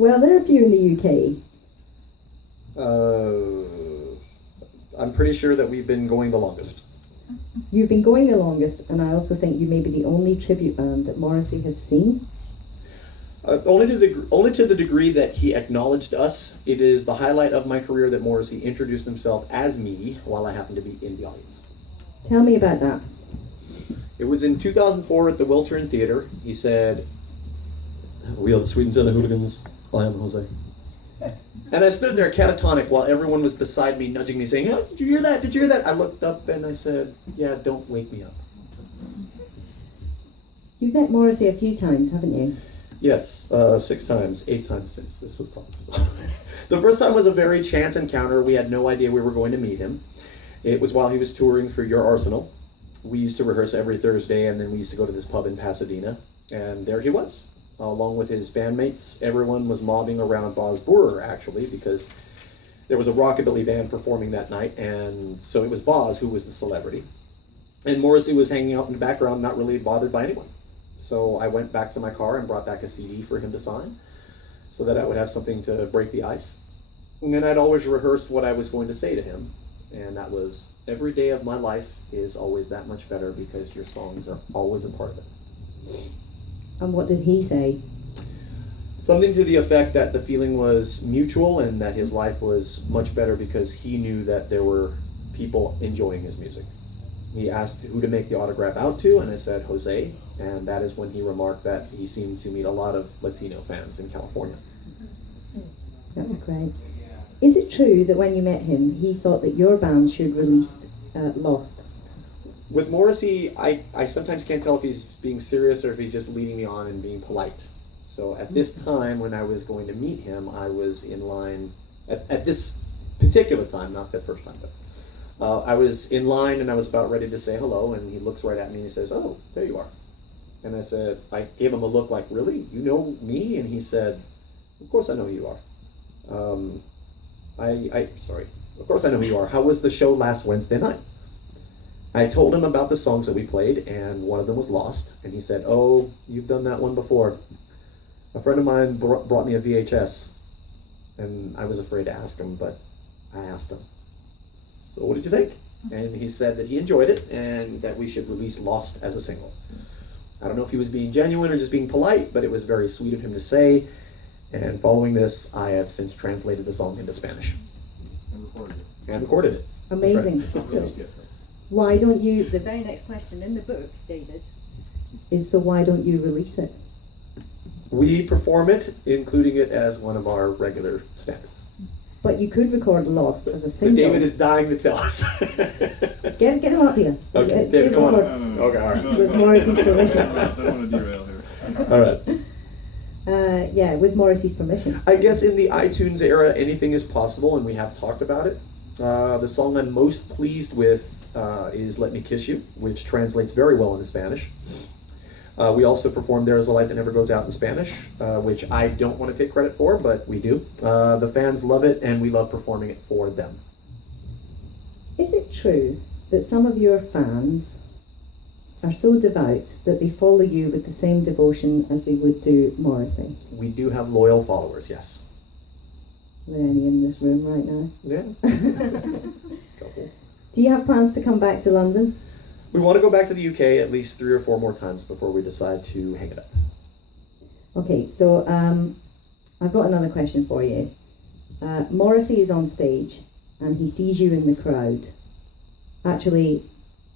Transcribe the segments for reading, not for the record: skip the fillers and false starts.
Well, there are a few in the UK. I'm pretty sure that we've been going the longest. You've been going the longest, and I also think you may be the only tribute band that Morrissey has seen. Only to the degree that he acknowledged us. It is the highlight of my career that Morrissey introduced himself as me while I happened to be in the audience. Tell me about that. It was in 2004 at the Wiltern Theater. He said, "We are the Sweet and Tender Hooligans. I am Jose." And I stood there catatonic while everyone was beside me, nudging me, saying, "Oh, did you hear that? Did you hear that?" I looked up and I said, "Yeah, don't wake me up." You've met Morrissey a few times, haven't you? Yes, 6 times, 8 times since this was published. The first time was a very chance encounter. We had no idea we were going to meet him. It was while he was touring for Your Arsenal. We used to rehearse every Thursday, and then we used to go to this pub in Pasadena, and there he was, along with his bandmates. Everyone was mobbing around Boz Boorer, actually, because there was a rockabilly band performing that night, and so it was Boz who was the celebrity. And Morrissey was hanging out in the background, not really bothered by anyone. So I went back to my car and brought back a CD for him to sign, so that I would have something to break the ice. And I'd always rehearsed what I was going to say to him, and that was, every day of my life is always that much better because your songs are always a part of it. And what did he say? Something to the effect that the feeling was mutual and that his life was much better because he knew that there were people enjoying his music. He asked who to make the autograph out to, and I said Jose, and that is when he remarked that he seemed to meet a lot of Latino fans in California. That's great. Is it true that when you met him, he thought that your band should release Lost? With Morrissey, I sometimes can't tell if he's being serious or if he's just leading me on and being polite. So at this time, when I was going to meet him, I was in line, at this particular time, not the first time, but I was in line and I was about ready to say hello, and he looks right at me and he says, "Oh, there you are." And I gave him a look like, "Really? You know me?" And he said, "Of course I know who you are. Of course I know who you are. How was the show last Wednesday night?" I told him about the songs that we played, and one of them was Lost, and he said, "Oh, you've done that one before. A friend of mine brought me a VHS," and I was afraid to ask him, but I asked him, "So what did you think?" And he said that he enjoyed it, and that we should release Lost as a single. I don't know if he was being genuine or just being polite, but it was very sweet of him to say, and following this, I have since translated the song into Spanish. And recorded it. Amazing. Right. So, why don't you, the very next question in the book, David, is so why don't you release it? We perform it, including it as one of our regular standards. But you could record Lost as a But single. David is dying to tell us. Get him up here. Okay, David, come on up. No. Okay, all right. With Morrissey's permission. I don't want to derail here. All right. Yeah, with Morrissey's permission. I guess in the iTunes era, anything is possible, and we have talked about it. The song I'm most pleased with is Let Me Kiss You, which translates very well into Spanish. We also performed There Is a Light That Never Goes Out in Spanish, which I don't want to take credit for, but we do. The fans love it, and we love performing it for them. Is it true that some of your fans are so devout that they follow you with the same devotion as they would do Morrissey? We do have loyal followers, yes. Are there any in this room right now? Yeah. Couple. Do you have plans to come back to London? We want to go back to the UK at least 3 or 4 more times before we decide to hang it up. Okay, so I've got another question for you. Morrissey is on stage and he sees you in the crowd. Actually,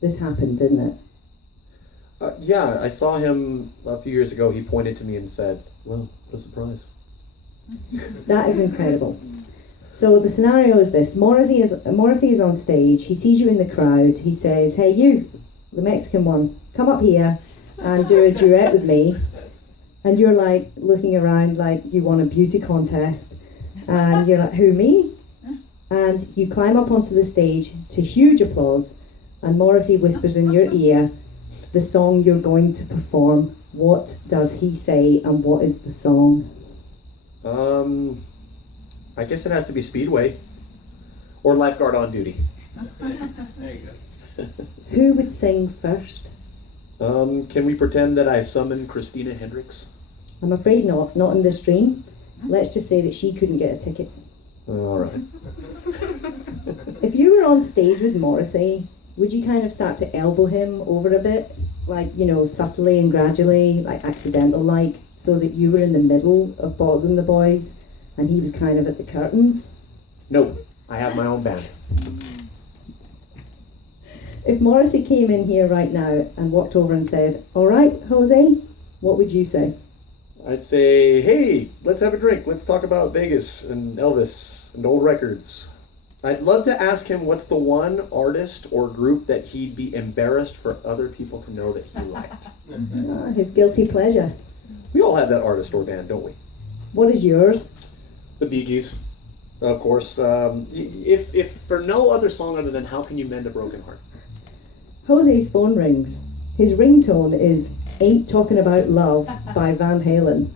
this happened, didn't it? Yeah, I saw him a few years ago. He pointed to me and said, "Well, what a surprise." That is incredible. So the scenario is this. Morrissey is on stage. He sees you in the crowd. He says, "Hey, you, the Mexican one, come up here and do a duet with me." And you're like looking around like you won a beauty contest. And you're like, "Who, me?" And you climb up onto the stage to huge applause. And Morrissey whispers in your ear the song you're going to perform. What does he say and what is the song? I guess it has to be Speedway or Lifeguard on Duty. There you go. Who would sing first? Can we pretend that I summon Christina Hendricks? I'm afraid not in this dream. Let's just say that she couldn't get a ticket. All right. If you were on stage with Morrissey, would you kind of start to elbow him over a bit? Like, subtly and gradually, like accidental like, so that you were in the middle of Boz and the Boys and he was kind of at the curtains? No, I have my own band. If Morrissey came in here right now and walked over and said, "All right, Jose," what would you say? I'd say, hey, let's have a drink. Let's talk about Vegas and Elvis and old records. I'd love to ask him what's the one artist or group that he'd be embarrassed for other people to know that he liked. His guilty pleasure. We all have that artist or band, don't we? What is yours? The Bee Gees, of course. If for no other song other than How Can You Mend a Broken Heart? Jose's phone rings. His ringtone is "Ain't Talking About Love" by Van Halen.